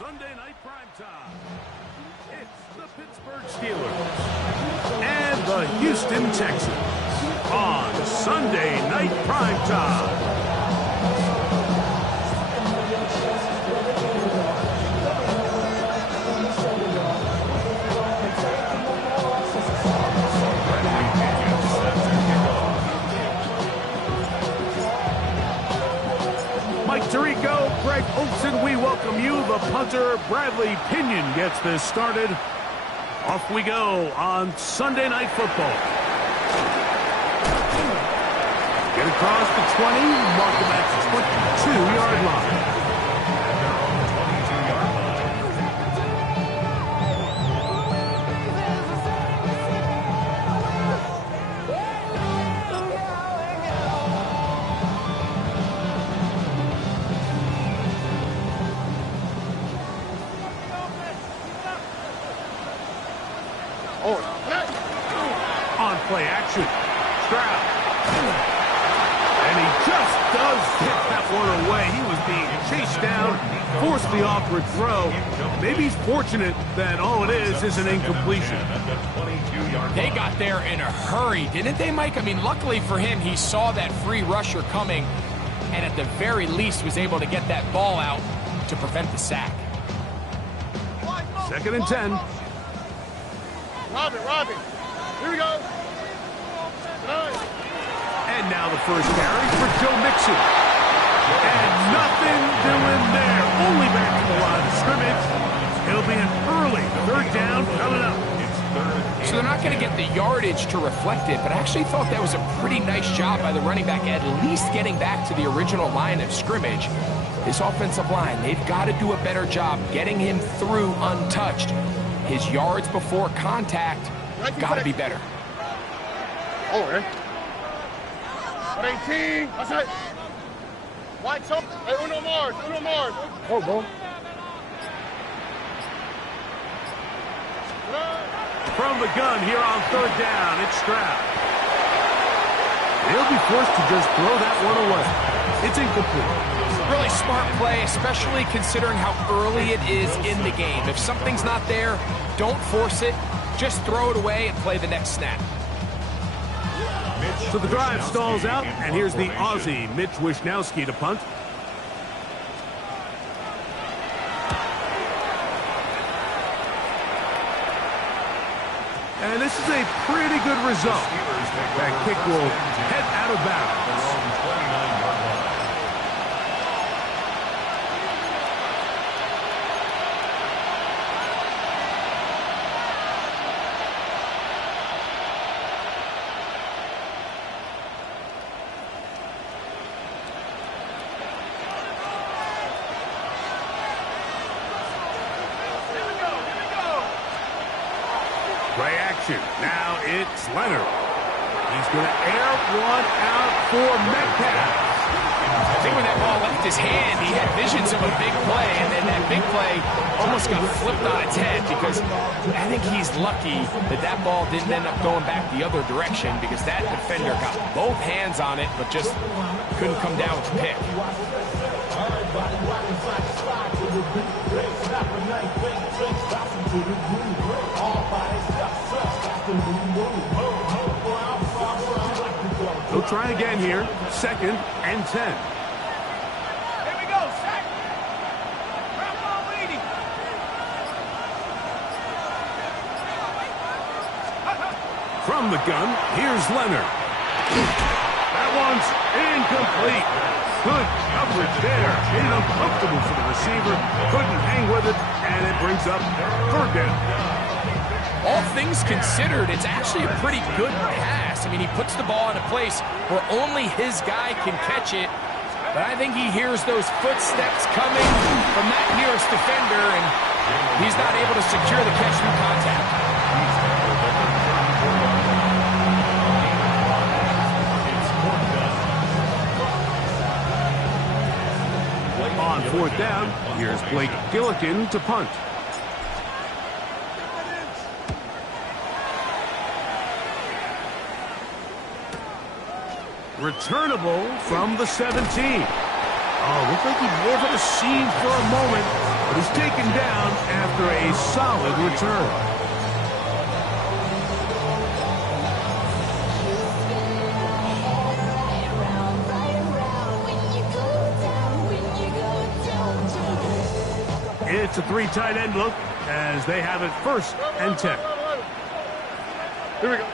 Sunday night primetime. It's the Pittsburgh Steelers and the Houston Texans on Sunday night primetime. Mike Tirico, Greg Olsen, we welcome you. The punter, Bradley Pinion, gets this started. Off we go on Sunday Night Football. Get across the 20, mark him at the 22-yard line. On play action, Stroud. And he just does hit that one away. He was being chased down, forced the awkward throw. Maybe he's fortunate that all it is an incompletion. They got there in a hurry, didn't they, Mike? I mean, luckily for him, he saw that free rusher coming and at the very least was able to get that ball out to prevent the sack. 2nd and 10. Robbie. Here we go. And now the first carry for Joe Mixon. And nothing doing there. Only back to the line of scrimmage. It'll be an early 3rd down coming up. So they're not going to get the yardage to reflect it, but I actually thought that was a pretty nice job by the running back, at least getting back to the original line of scrimmage. This offensive line, they've got to do a better job getting him through untouched. His yards before contact got to be better. Oh, man. 18. That's it. White top. Hey, Uno Mars. Oh, boy. From the gun here on 3rd down, it's Stroud. He'll be forced to just throw that one away. It's incomplete. Really smart play, especially considering how early it is in the game. If something's not there, don't force it. Just throw it away and play the next snap. So the drive stalls out, and here's the Aussie, Mitch Wishnowsky, to punt. And this is a pretty good result. That kick will head out of bounds. Play action. Now it's Leonard. He's going to air one out for Metcalf. I think when that ball left his hand, he had visions of a big play, and then that big play almost got flipped on its head because I think he's lucky that that ball didn't end up going back the other direction because that defender got both hands on it but just couldn't come down with the pick. He'll try again here. 2nd and 10. Here we go, sack. Grab ball leading. From the gun, here's Leonard. That one's incomplete. Good coverage there. Made it uncomfortable for the receiver. Couldn't hang with it, and it brings up 3rd down. All things considered, it's actually a pretty good pass. I mean, he puts the ball in a place where only his guy can catch it. But I think he hears those footsteps coming from that nearest defender, and he's not able to secure the catch through contact. On 4th down, here's Blake Gillikin to punt. Returnable from the 17. Oh, looked like he gave it a seam for a moment. but he's taken down after a solid return. It's a three tight end look as they have it 1st and 10. Here we go.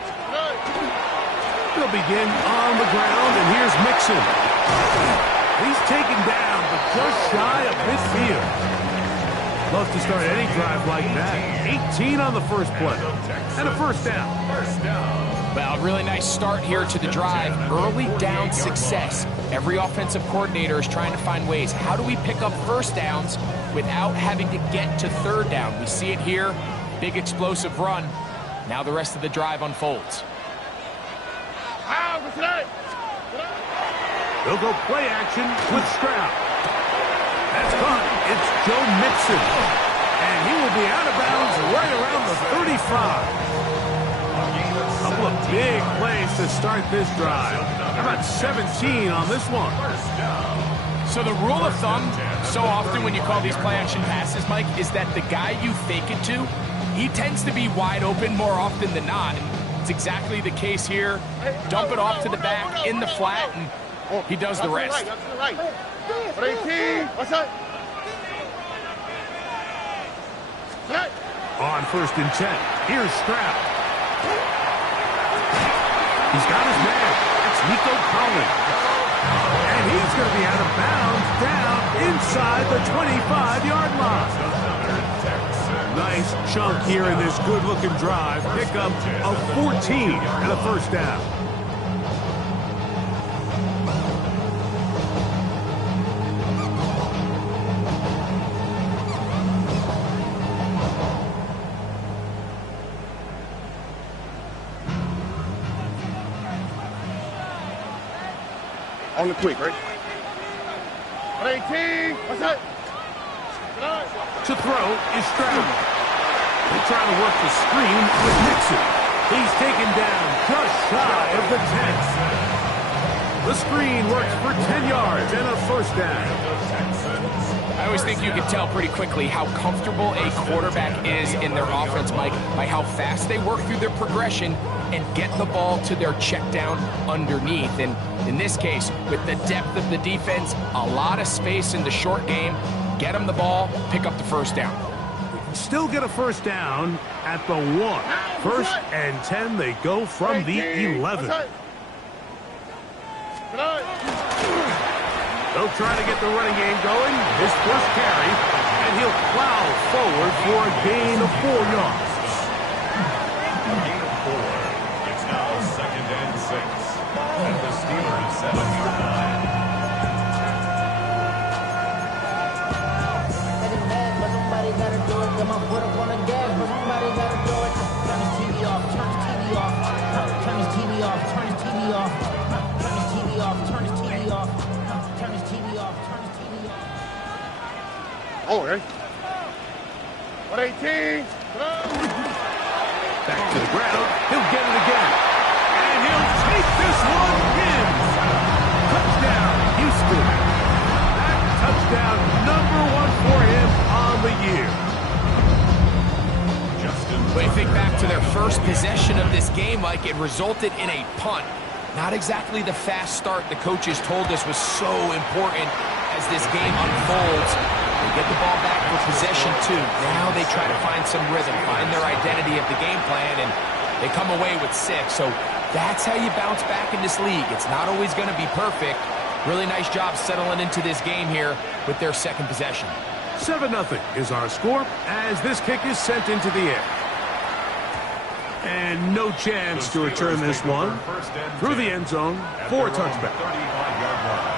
They'll begin on the ground, and here's Mixon. He's taken down, but just shy of midfield. Love to start any drive like that. 18 on the first play, and a 1st down. Well, really nice start here to the drive. Early down success. Every offensive coordinator is trying to find ways. How do we pick up 1st downs without having to get to 3rd down? We see it here. Big explosive run. Now the rest of the drive unfolds. They'll go play action with Stroud. That's caught. It's Joe Mixon. And he will be out of bounds right around the 35. A couple of big plays to start this drive. How about 17 on this one? So the rule of thumb, so often when you call these play-action passes, Mike, is that the guy you fake it to, he tends to be wide open more often than not. And it's exactly the case here. Dump it off to the back in the flat, and he does the rest. Right. 18. What's that? On 1st and 10, here's Stroud. He's got his man. It's Nico Collins. And he's going to be out of bounds down inside the 25-yard line. Nice chunk here in this good-looking drive. Pickup of 14 and a 1st down. On the quick, right? 18. What's that? To throw is Stroud. They try to work the screen with Mixon. He's taken down just shy of the 10. The screen works for 10 yards and a 1st down. I always think you can tell pretty quickly how comfortable a quarterback is in their offense, Mike, by how fast they work through their progression and get the ball to their check down underneath. And in this case, with the depth of the defense, a lot of space in the short game, get them the ball, pick up the 1st down. Still get a 1st down at the 1. 1st and 10, they go from the 11. They'll try to get the running game going. His 1st carry, and he'll plow forward for a gain of 4 yards. It's now 2nd and 6. And the Steelers 7-yard line. But somebody gotta do it. Get my foot up on the gas, but somebody gotta do it. Turn his TV off, turn his TV off. Turn his TV off, turn his TV off. Turn his TV off, turn his TV off. Turn his TV off, turn his TV off. Oh, okay. 118. Back to the ground. He'll get it again. And he'll take this one in. Touchdown, Houston. That touchdown number 1 for him on the year. But you think back to their first possession of this game, Mike, it resulted in a punt. Not exactly the fast start the coaches told us was so important as this game unfolds. They get the ball back for possession 2. Now they try to find some rhythm, find their identity of the game plan, and they come away with 6. So that's how you bounce back in this league. It's not always going to be perfect. Really nice job settling into this game here with their 2nd possession. 7-0 is our score as this kick is sent into the air. And no chance to return this one through the end zone for a touchback. 35-yard line.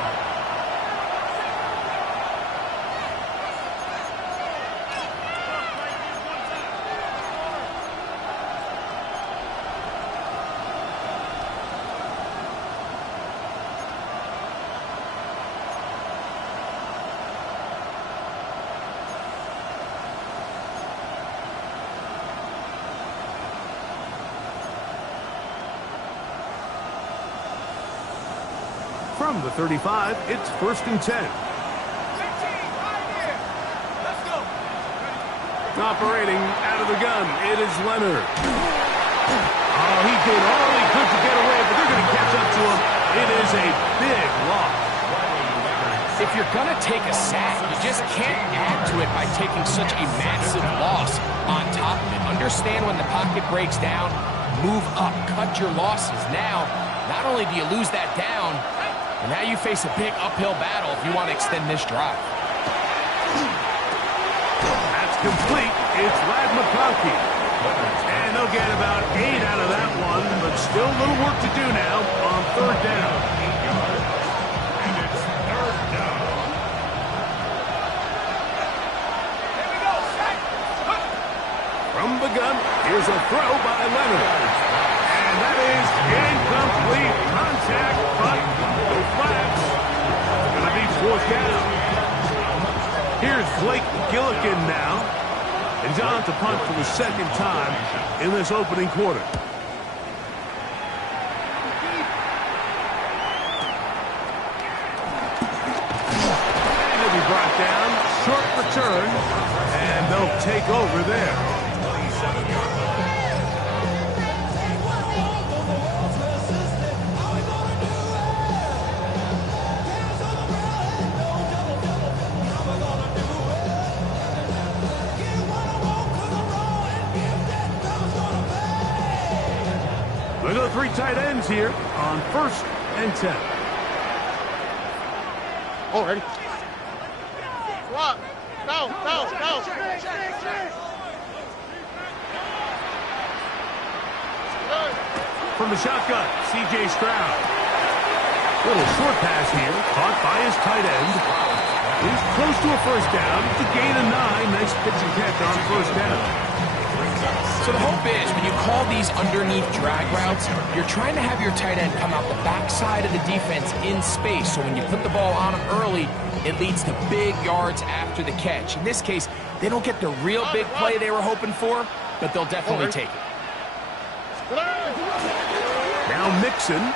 From the 35, it's 1st and 10. Operating out of the gun, it is Leonard. Oh, he did all he could to get away, but they're going to catch up to him. It is a big loss. If you're going to take a sack, you just can't add to it by taking such a massive loss on top of it. Understand when the pocket breaks down, move up, cut your losses. Now, not only do you lose that down, but now you face a big uphill battle if you want to extend this drive. That's complete. It's Ladd McConkey. And they'll get about 8 out of that one, but still a little work to do now on third down. From the gun, here's a throw by Leonard. And that is incomplete. Contact, but no flags. It's going to be fourth down. Here's Blake Gillikin now. And John to punt for the second time in this opening quarter. And he'll be brought down. Short return. And they'll take over there. Look at the 3 tight ends here on 1st and 10. Oh, ready. Swap. Down. From the shotgun, C.J. Stroud. Little short pass here, caught by his tight end. He's close to a first down. It's a gain of 9. Nice pitch and catch on first down. So the hope is when you call these underneath drag routes, you're trying to have your tight end come out the backside of the defense in space. So when you put the ball on him early, it leads to big yards after the catch. In this case, they don't get the real big play they were hoping for, but they'll definitely take it. Now Mixon. And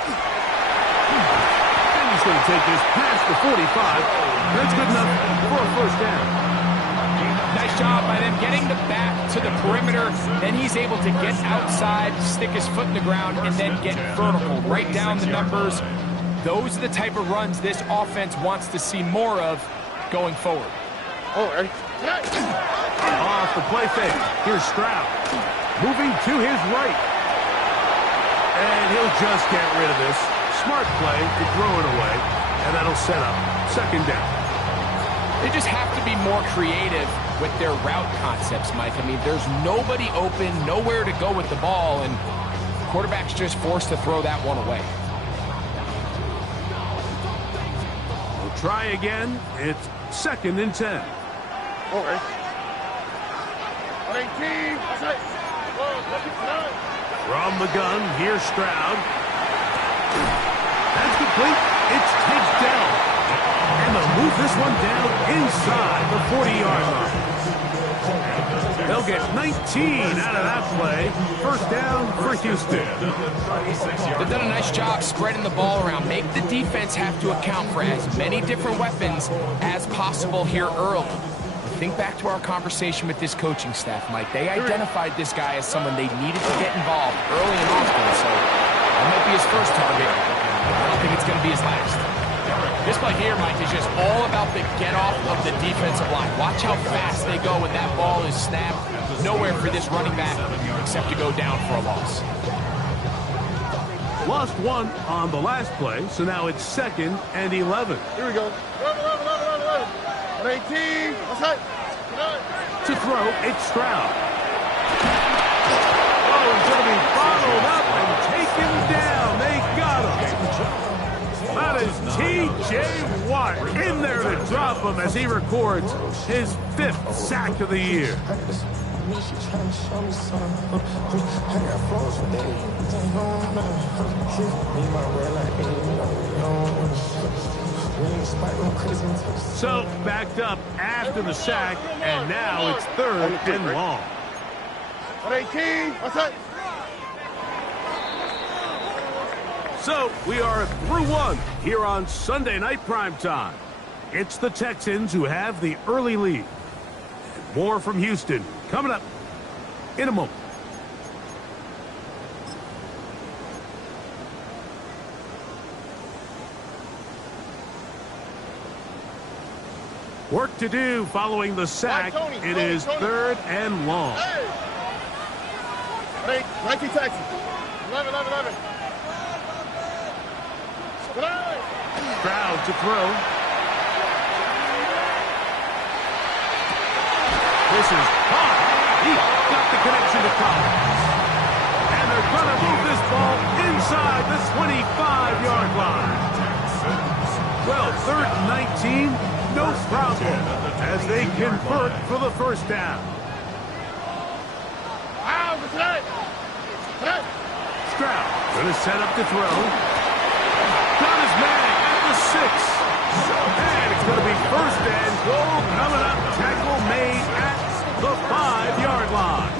he's going to take this past the 45. That's good enough for a first down. Nice job by them getting the back to the perimeter. Then he's able to get outside, stick his foot in the ground, and then get vertical. Right down the numbers. Those are the type of runs this offense wants to see more of going forward. Oh, ready. Off the play fake. Here's Stroud. Moving to his right. And he'll just get rid of this. Smart play to throw it away. And that'll set up second down. They just have to be more creative with their route concepts, Mike. I mean, there's nobody open, nowhere to go with the ball, and the quarterback's just forced to throw that one away. We'll try again. It's 2nd and 10. Oh, ready. 18. From the gun, here's Stroud. That's complete. It's Tisdale. And they'll move this one down inside the 40-yard line. They'll get 19 out of that play. First down for Houston. They've done a nice job spreading the ball around. Make the defense have to account for as many different weapons as possible here early. Think back to our conversation with this coaching staff, Mike. They identified this guy as someone they needed to get involved early and often, so that might be his first target. I don't think it's going to be his last. This play here, Mike, is just all about the get-off of the defensive line. Watch how fast they go when that ball is snapped. Nowhere for this running back except to go down for a loss. Lost 1 on the last play, so now it's 2nd and 11. Here we go. 18. To throw, it's Stroud. Oh, he's going to be followed up and taken down. They got him. That is T.J. Watt in there to drop him as he records his 5th sack of the year. So backed up after the sack, and now it's 3rd and long. 18. What's that? So we are through 1 here on Sunday Night Primetime. It's the Texans who have the early lead. More from Houston Coming up in a moment. Work to do following the sack. It is 3rd and long. Hey, Nike Texas. 11. Stroud to throw. This is hot. He got the connection to Collins. And they're going to move this ball inside the 25-yard line. Well, 3rd and 19, no problem, as they convert for the first down. Stroud going to set up to throw. Got his man at the 6. And it's going to be 1st and goal coming up. Tackle made at the 5-yard line.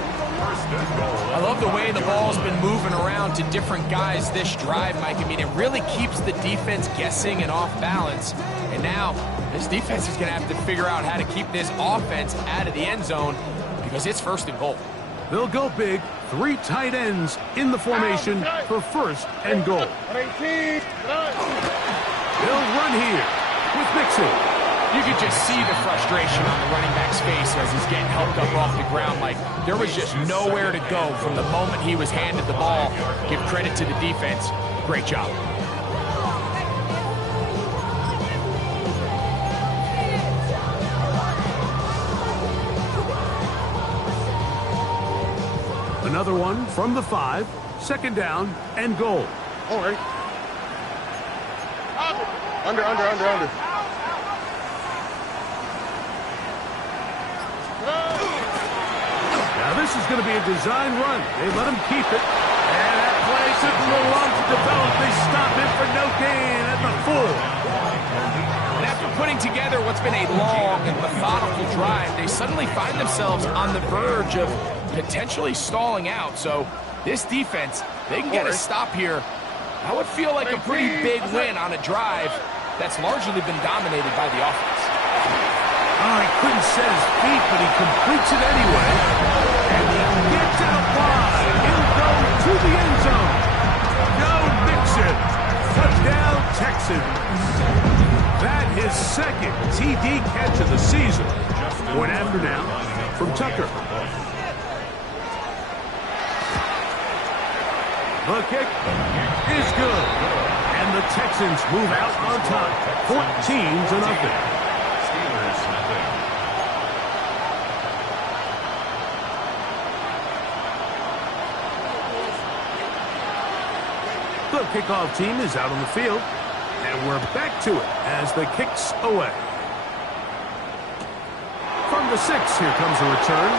I love the way the ball's been moving around to different guys this drive, Mike. I mean, it really keeps the defense guessing and off balance. And now this defense is going to have to figure out how to keep this offense out of the end zone because it's 1st and goal. They'll go big. 3 tight ends in the formation for 1st and goal. They'll run here with Mixon. You could just see the frustration on the running back's face as he's getting helped up off the ground. Like, there was just nowhere to go from the moment he was handed the ball. Give credit to the defense. Great job. Another one from the 5. 2nd down and goal. All right. Under. Now this is going to be a design run. They let him keep it. And that play took a little long to develop. They stop him for no gain at the 4. And after putting together what's been a long and methodical drive, they suddenly find themselves on the verge of potentially stalling out. So this defense, they can get a stop here. That would feel like a pretty big win on a drive that's largely been dominated by the offense. Oh, he couldn't set his feet, but he completes it anyway. And he gets out wide. He'll go to the end zone. Go Mixon. Touchdown, Texans. That his 2nd TD catch of the season. Point after now from Tucker. The kick is good. And the Texans move out on top, 14-0. The kickoff team is out on the field, and we're back to it as the kick's away. From the 6, here comes a return.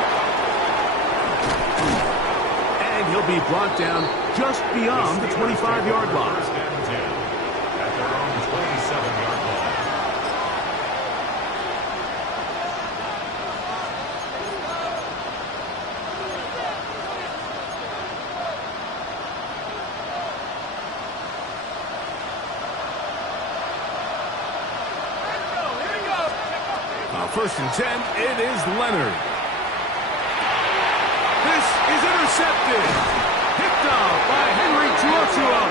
And he'll be brought down just beyond the 25-yard line. At their own 27-yard line. Now 1st and 10, it is Leonard. This is intercepted. Picked off by Henry To'oTo'o.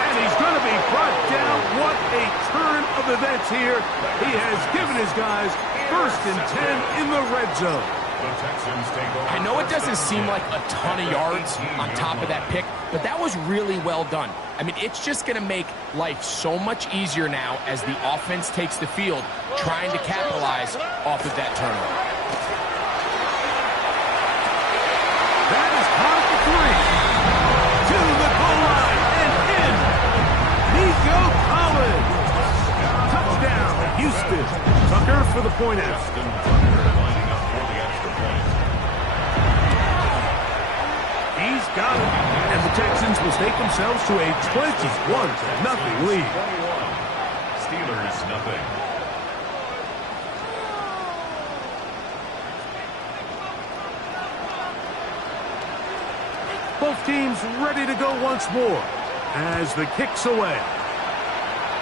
And he's going to be brought down. What a turn of events here. He has given his guys 1st and 10 in the red zone. The Texans take over. I know it doesn't seem like a ton of yards on top of that pick, but that was really well done. I mean, it's just going to make life so much easier now as the offense takes the field, trying to capitalize off of that turnover. That is caught at the 3. To the goal line and in. Nico Collins. Touchdown, Houston. Tucker for the point out. He's got it. And the Texans will take themselves to a 21-0 lead. 21. Steelers, nothing. Both teams ready to go once more as the kick's away.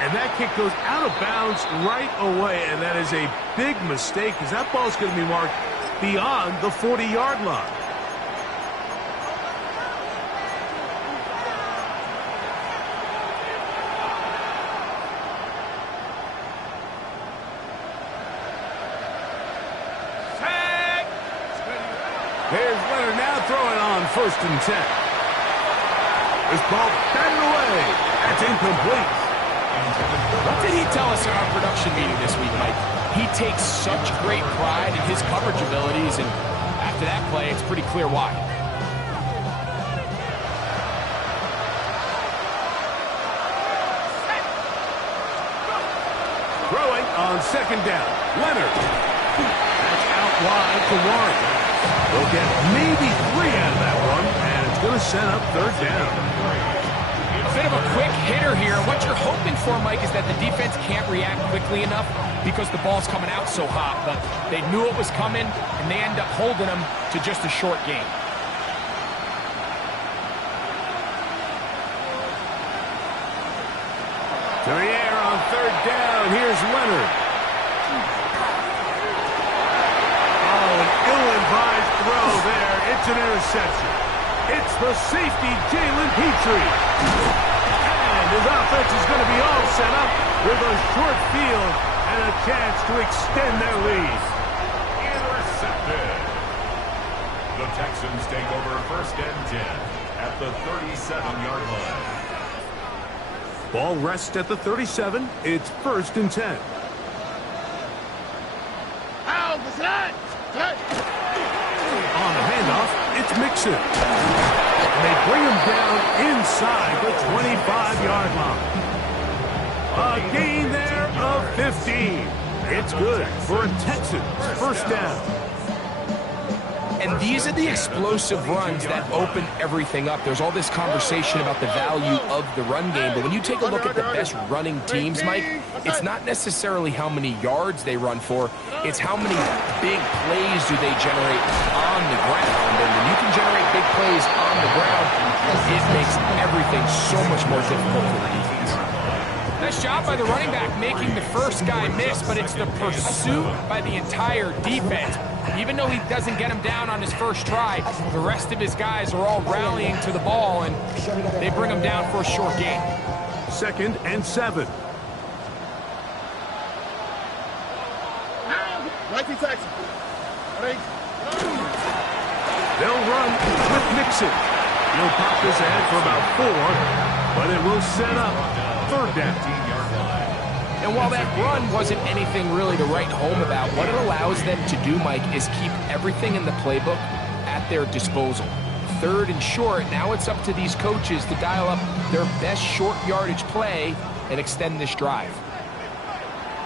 And that kick goes out of bounds right away, and that is a big mistake because that ball's going to be marked beyond the 40-yard line. Here's Leonard now throwing on 1st and 10. This ball batted away. That's incomplete. What did he tell us in our production meeting this week, Mike? He takes such great pride in his coverage abilities, and after that play, it's pretty clear why. Throwing on 2nd down. Leonard. That's out wide to Warren. They'll get maybe 3 out of that one, and it's going to set up 3rd down. A bit of a quick hitter here. What you're hoping for, Mike, is that the defense can't react quickly enough because the ball's coming out so hot. But they knew it was coming, and they end up holding them to just a short game. To the air on 3rd down. Here's Leonard. Oh, an ill-advised throw there. It's an interception. It's the safety, Jalen Petrie. And his offense is going to be all set up with a short field and a chance to extend their lead. Intercepted. The Texans take over 1st and 10 at the 37-yard line. Ball rests at the 37. It's 1st and 10. Ow, what's that? On the handoff, it's Mixon. And they bring him down inside the 25-yard line. A gain there of 15. It's good for a Texans 1st down. And these are the explosive runs that open everything up. There's all this conversation about the value of the run game, but when you take a look at the best running teams, Mike, it's not necessarily how many yards they run for, it's how many big plays do they generate on the ground. And when you can generate big plays on the ground, it makes everything so much more difficult for the defense. Nice job by the running back making the first guy miss, but it's the pursuit by the entire defense. Even though he doesn't get him down on his first try, the rest of his guys are all rallying to the ball, and they bring him down for a short gain. 2nd and 7. Mikey Texas. They'll run with Mixon. He'll pop this ahead for about 4, but it will set up 3rd down. And while that run wasn't anything really to write home about, what it allows them to do, Mike, is keep everything in the playbook at their disposal. 3rd and short, now it's up to these coaches to dial up their best short yardage play and extend this drive.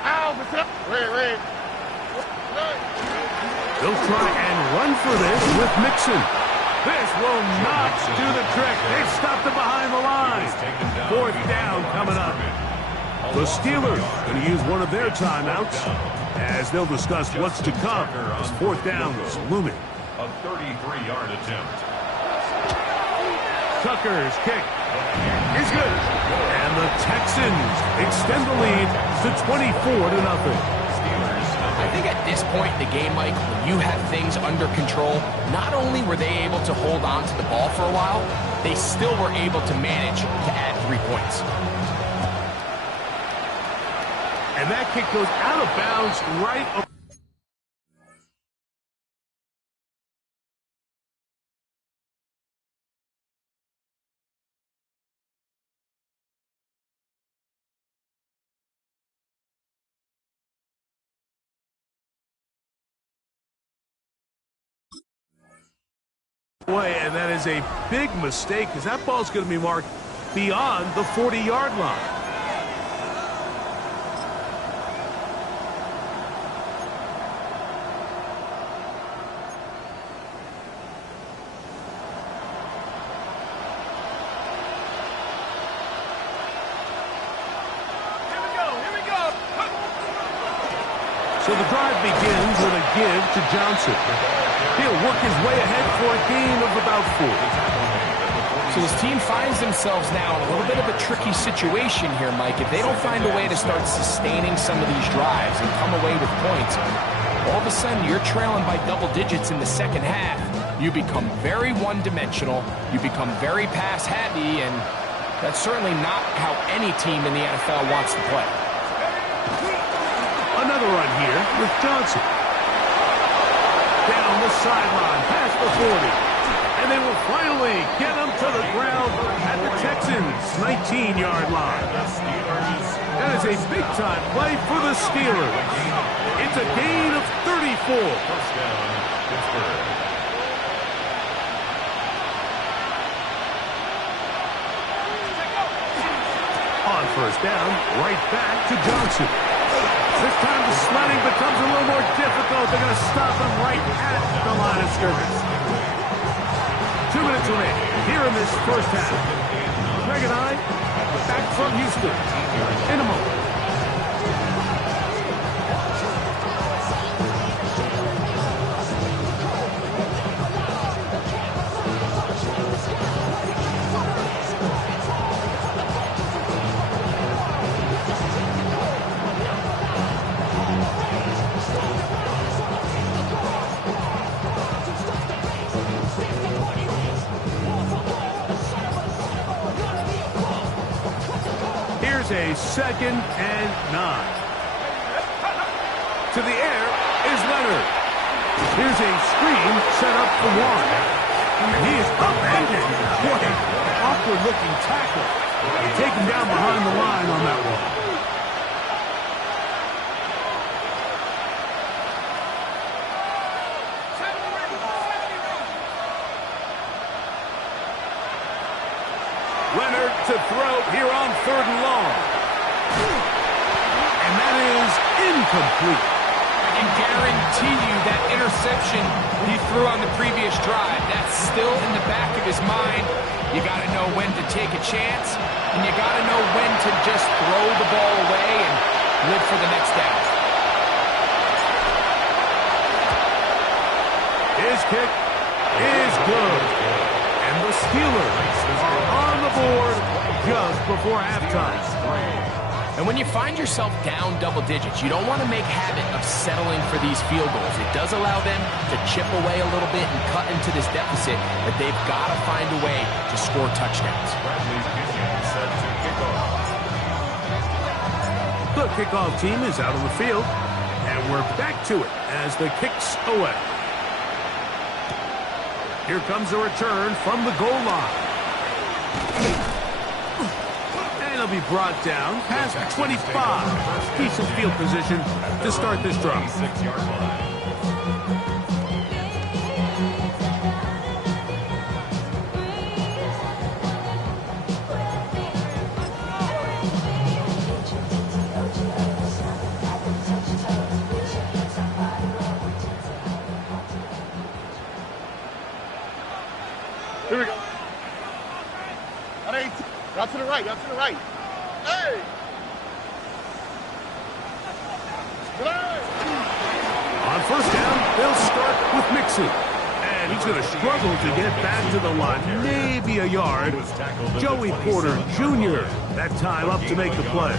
Ow, what's up? Wait. They'll try and run for this with Mixon. This will not do the trick. They've stopped him behind the line. 4th down coming up. The Steelers going to use one of their timeouts as they'll discuss what's to come as 4th down is looming. A 33-yard attempt. Tucker's kick is good. And the Texans extend the lead to 24-0. I think at this point in the game, Mike, when you have things under control, not only were they able to hold on to the ball for a while, they still were able to manage to add 3 points. And that kick goes out of bounds right over. And that is a big mistake because that ball's going to be marked beyond the 40-yard line. So the drive begins with a give to Johnson. He'll work his way ahead for a gain of about 4. So his team finds themselves now in a little bit of a tricky situation here, Mike. If they don't find a way to start sustaining some of these drives and come away with points, All of a sudden, you're trailing by double digits in the second half. You become very one-dimensional. You become very pass-happy, and that's certainly not how any team in the NFL wants to play. Another run here with Johnson. Down the sideline, past the 40. And they will finally get him to the ground at the Texans' 19-yard line. That is a big-time play for the Steelers. It's a gain of 34. First down, Pittsburgh. On first down, right back to Johnson. This time the sledding becomes a little more difficult. They're going to stop him right at the line of scrimmage. 2 minutes remaining here in this first half. Greg and I back from Houston in a moment. A 2nd and 9. To the air is Leonard. Here's a screen set up for one. And he is upended. What an awkward-looking tackle. Taken down behind the line on that one. Leonard to throw here on 3rd and long. And that is incomplete. I can guarantee you that interception he threw on the previous drive, that's still in the back of his mind. You got to know when to take a chance, and you got to know when to just throw the ball away and live for the next down. His kick is good. And the Steelers are on the board just before halftime. And when you find yourself down double digits, you don't want to make habit of settling for these field goals. It does allow them to chip away a little bit and cut into this deficit, but they've got to find a way to score touchdowns. Bradley Pinion set to kick off. The kickoff team is out on the field, and we're back to it as the kick's away. Here comes a return from the goal line. And he'll be brought down past 25. Decent field position to start this drive. 6-yard line. Here we go. Out to the right, out to the right. Hey! On first down, they'll start with Mixon. And he's going to struggle to get back to the line, maybe a yard. Joey Porter Jr. that time up to make the play.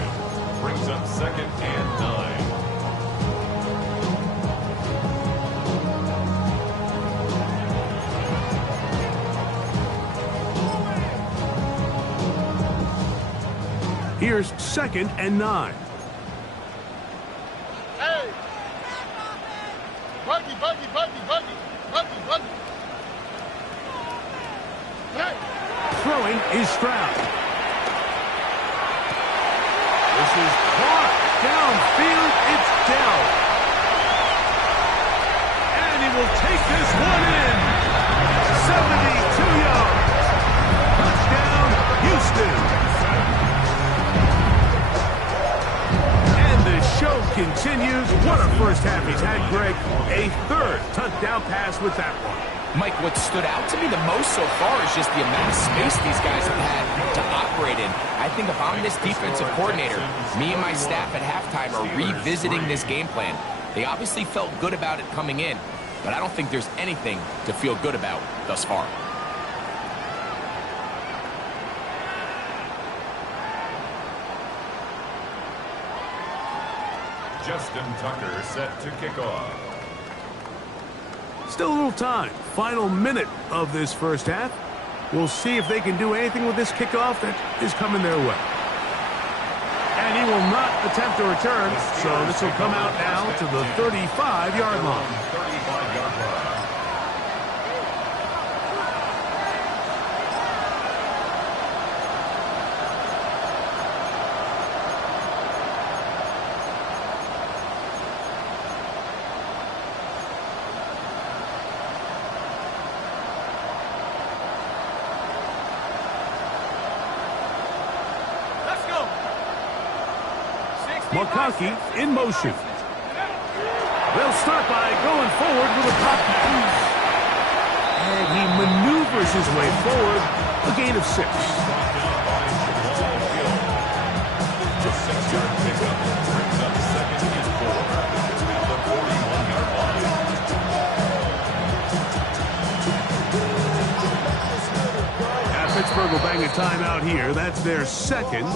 Brings up 2nd and 9. Here's 2nd and 9. Hey! Buggy, buggy, buggy, buggy, buggy, buggy. Hey! Throwing is Stroud. This is caught. Downfield, it's Dell. And he will take this one in. 72 yards. Touchdown, Houston. Show continues. What a first half he's had, Greg. A 3rd touchdown pass with that one. Mike, what stood out to me the most so far is just the amount of space these guys have had to operate in. I think if I'm this defensive coordinator, me and my staff at halftime are revisiting this game plan. They obviously felt good about it coming in, but I don't think there's anything to feel good about thus far. Justin Tucker set to kick off. Still a little time. Final minute of this first half. We'll see if they can do anything with this kickoff that is coming their way. And he will not attempt a return, so this will come out now to the 35-yard line. 35-yard line. McConkey in motion. They'll start by going forward with a pop. And he maneuvers his way forward. A gain of 6. The 6-yard pickup brings up 2nd and 4 at the 41-yard line. Pittsburgh will bang a timeout here. That's their second.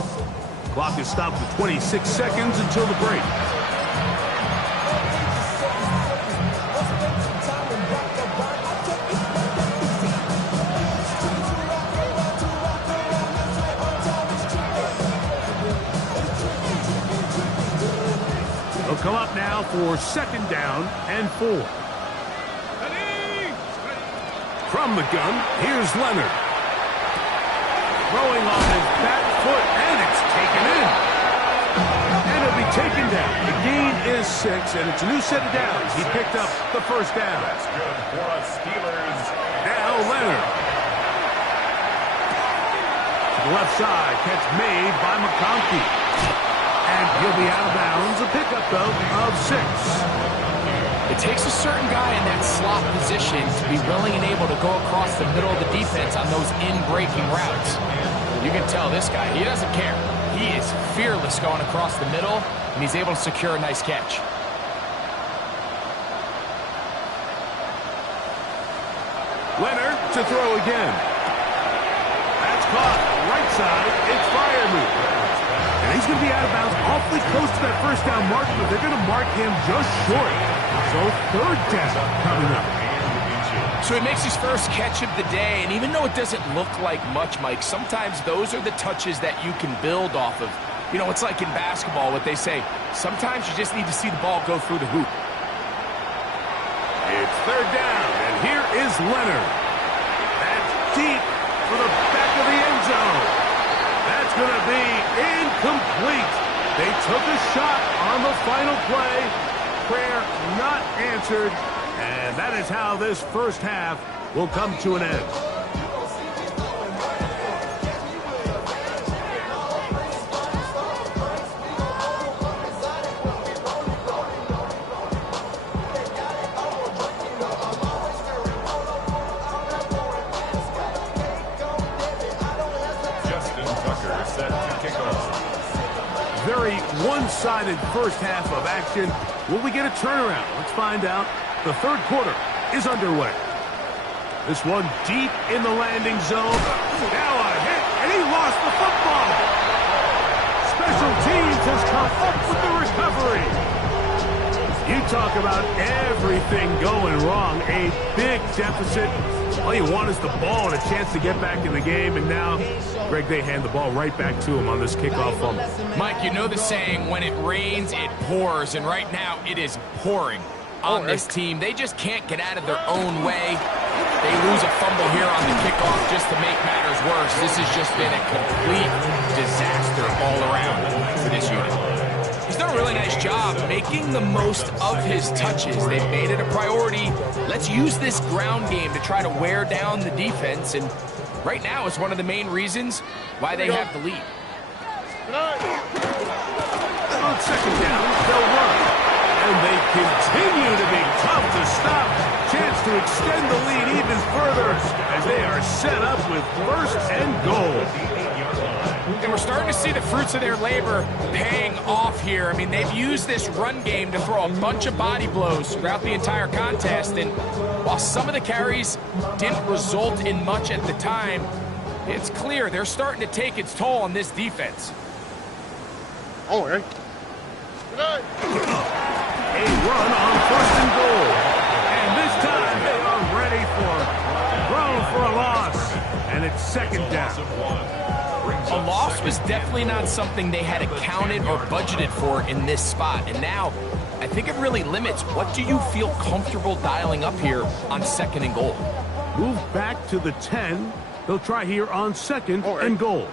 Clock is stopped at 26 seconds until the break. They'll come up now for 2nd down and 4. From the gun, here's Leonard. Throwing on his back foot, and it's taken in. And it'll be taken down. The gain is 6, and it's a new set of downs. He picked up the first down. That's good for us Steelers. Now Leonard. To the left side, catch made by McConkey. And he'll be out of bounds. A pickup, though, of 6. It takes a certain guy in that slot position to be willing and able to go across the middle of the defense on those in-breaking routes. You can tell this guy, he doesn't care. He is fearless going across the middle, and he's able to secure a nice catch. Leonard to throw again. That's caught. Right side, it's Freiermuth. And he's going to be out of bounds awfully close to that first down mark, but they're going to mark him just short. So 3rd down coming up. So he makes his first catch of the day, and even though it doesn't look like much, Mike, sometimes those are the touches that you can build off of. You know, it's like in basketball, what they say, sometimes you just need to see the ball go through the hoop. It's 3rd down, and here is Leonard. That's deep for the back of the end zone. That's going to be incomplete. They took a shot on the final play. Prayer not answered. And that is how this first half will come to an end. Justin Tucker set to kick off. Very one-sided first half of action. Will we get a turnaround? Let's find out. The 3rd quarter is underway. This one deep in the landing zone. Now a hit, and he lost the football. Special teams has come up with the recovery. You talk about everything going wrong. A big deficit. All you want is the ball and a chance to get back in the game, and now, Greg, they hand the ball right back to him on this kickoff fumble. Mike, you know the saying, when it rains, it pours, and right now it is pouring on this team. They just can't get out of their own way. They lose a fumble here on the kickoff just to make matters worse. This has just been a complete disaster all around for this unit. He's done a really nice job making the most of his touches. They've made it a priority. Let's use this ground game to try to wear down the defense, and right now it's one of the main reasons why they have the lead. On 2nd down, they'll run. And they continue to be tough to stop. Chance to extend the lead even further as they are set up with 1st and goal. And we're starting to see the fruits of their labor paying off here. I mean, they've used this run game to throw a bunch of body blows throughout the entire contest. And while some of the carries didn't result in much at the time, it's clear they're starting to take its toll on this defense. Oh, right. A run on 1st and goal. And this time loss, and it's second down. A loss was definitely not something they had accounted or budgeted for in this spot. And now, I think it really limits what do you feel comfortable dialing up here on 2nd and goal. Move back to the 10. They'll try here on 2nd and goal.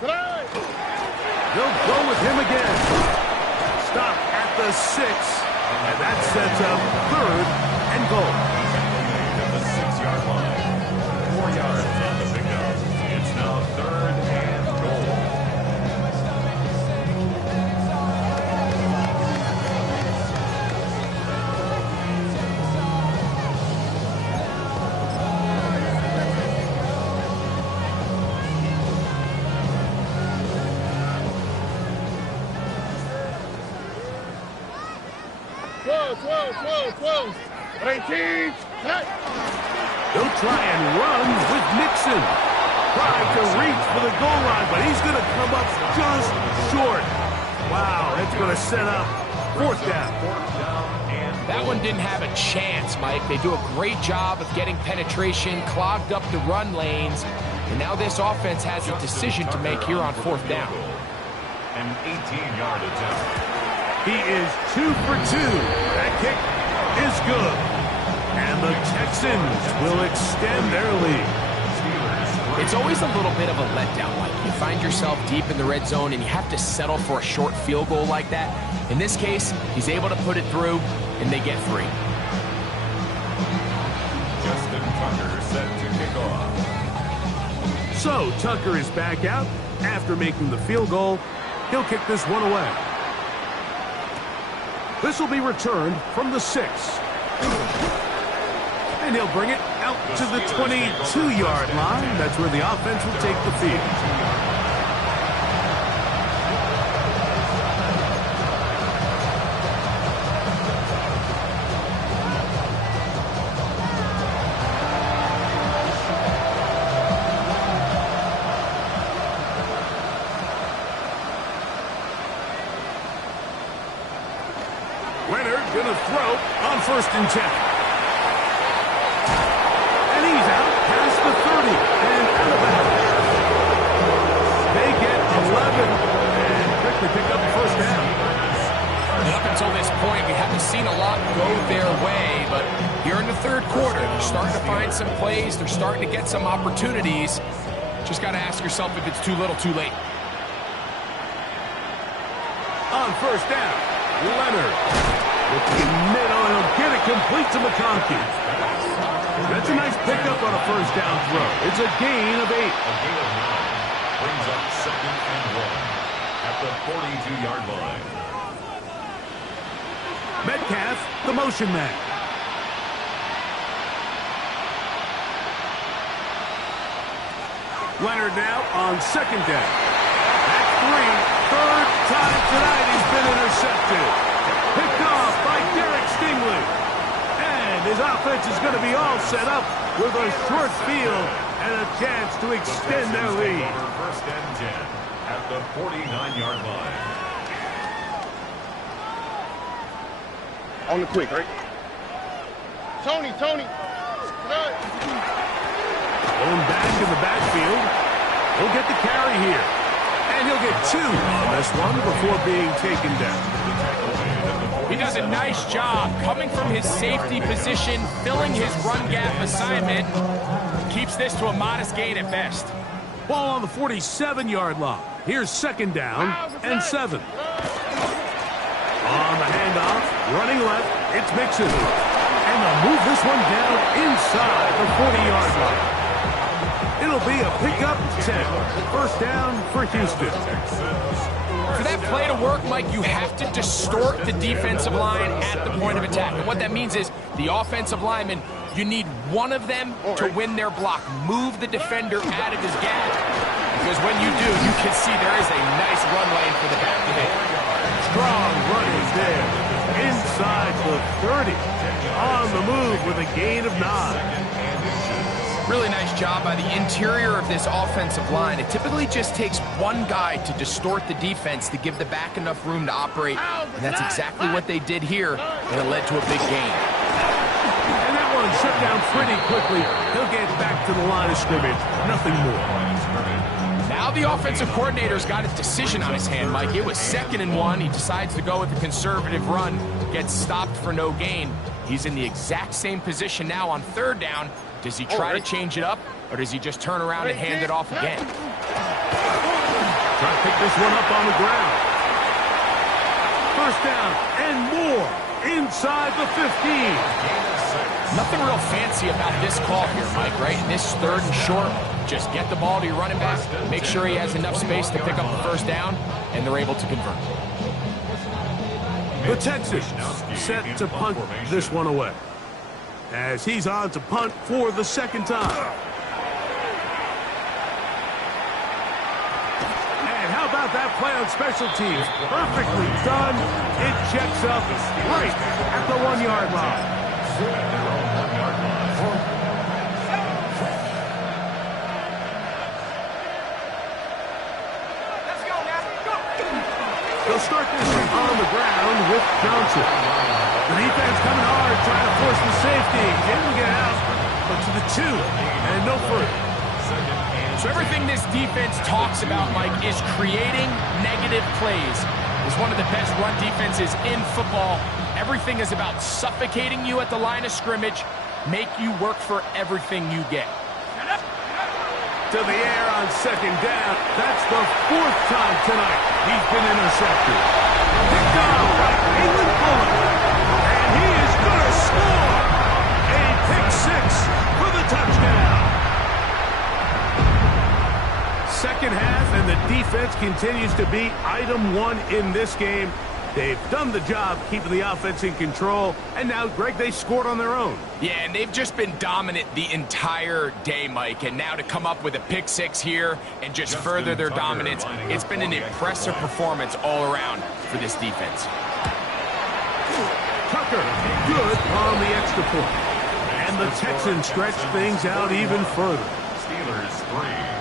They'll go with him again. Stop at the 6, and that sets up 3rd and goal. At the 6-yard line. 4 yards on the pickup. It's now 3rd and goal. They'll try and run with Nixon. Trying to reach for the goal line, but he's going to come up just short. Wow, that's going to set up 4th down. That one didn't have a chance, Mike. They do a great job of getting penetration, clogged up the run lanes, and now this offense has a decision to make here on 4th down. An 18-yard attempt. He is 2 for 2. That kick is good. And the Texans will extend their lead. It's always a little bit of a letdown, Mike. You find yourself deep in the red zone and you have to settle for a short field goal like that. In this case, he's able to put it through, and they get 3. Justin Tucker set to kick off. So Tucker is back out after making the field goal. He'll kick this one away. This will be returned from the 6. And he'll bring it out to the 22-yard line. That's where the offense will take the field. Leonard gonna throw on 1st and 10. And he's out past the 30 and out of bounds. They get 11 and quickly pick up the 1st down. And up until this point, we haven't seen a lot go their way, but here in the 3rd quarter, they're starting to find some plays. They're starting to get some opportunities. Just got to ask yourself if it's too little, too late. On 1st down, Leonard. Looking middle, and he'll get it complete to McConkey. That's a nice pickup on a 1st down throw. It's a gain of 8. A gain of 9 brings up 2nd and 1 at the 42-yard line. Metcalf, the motion man. Leonard now on 2nd down. That's 3. 3rd time tonight he's been intercepted. Picked off by Derek Stingley. And his offense is going to be all set up with a short field and a chance to extend their lead. 1st and 10 at the 49-yard line. On the quick, right? Tony. Going back in the backfield. He'll get the carry here. And he'll get 2 on this one before being taken down. He does a nice job coming from his safety position, filling his run gap assignment. Keeps this to a modest gain at best. Ball on the 47-yard line. Here's 2nd down and 7. On the handoff, running left, it's Mixon. And they'll move this one down inside the 40-yard line. It'll be a pickup 10. 1st down for Houston. For that play to work, Mike, you have to distort the defensive line at the point of attack. And what that means is the offensive lineman, you need one of them to win their block. Move the defender out of his gap. Because when you do, you can see there is a nice run lane for the back to hit. Strong running there. Inside the 30. On the move with a gain of 9. Really nice job by the interior of this offensive line. It typically just takes one guy to distort the defense to give the back enough room to operate. And that's exactly what they did here, and it led to a big gain. And that one's shut down pretty quickly. He'll get back to the line of scrimmage. Nothing more. Now the offensive coordinator's got a decision on his hand, Mike. It was 2nd and 1. He decides to go with the conservative run, gets stopped for no gain. He's in the exact same position now on 3rd down. Does he try to change it up, or does he just turn around and hand it off again? Try to pick this one up on the ground. 1st down and more inside the 15. Nothing real fancy about this call here, Mike, right? In this 3rd and short, just get the ball to your running back, make sure he has enough space to pick up the 1st down, and they're able to convert. The Texans set to punt this one away, as he's on to punt for the 2nd time. And how about that play on special teams? Perfectly done. It checks up right at the 1-yard line. They'll start this on the ground with Johnson. The defense coming hard, trying to force the safety. Able to get out, but to the 2, and no further. So everything this defense talks about, Mike, is creating negative plays. It's one of the best run defenses in football. Everything is about suffocating you at the line of scrimmage, make you work for everything you get. To the air on 2nd down. That's the 4th time tonight he's been intercepted. Picked off by Kalen Fuller. And he is going to score a pick 6 for the touchdown. 2nd half, and the defense continues to be item 1 in this game. They've done the job keeping the offense in control, and now, Greg, they scored on their own. Yeah, and they've just been dominant the entire day, Mike, and now to come up with a pick 6 here and just further their dominance, it's been an impressive performance all around for this defense. Tucker, good on the extra point. And the Texans stretch things out even further. Steelers 3.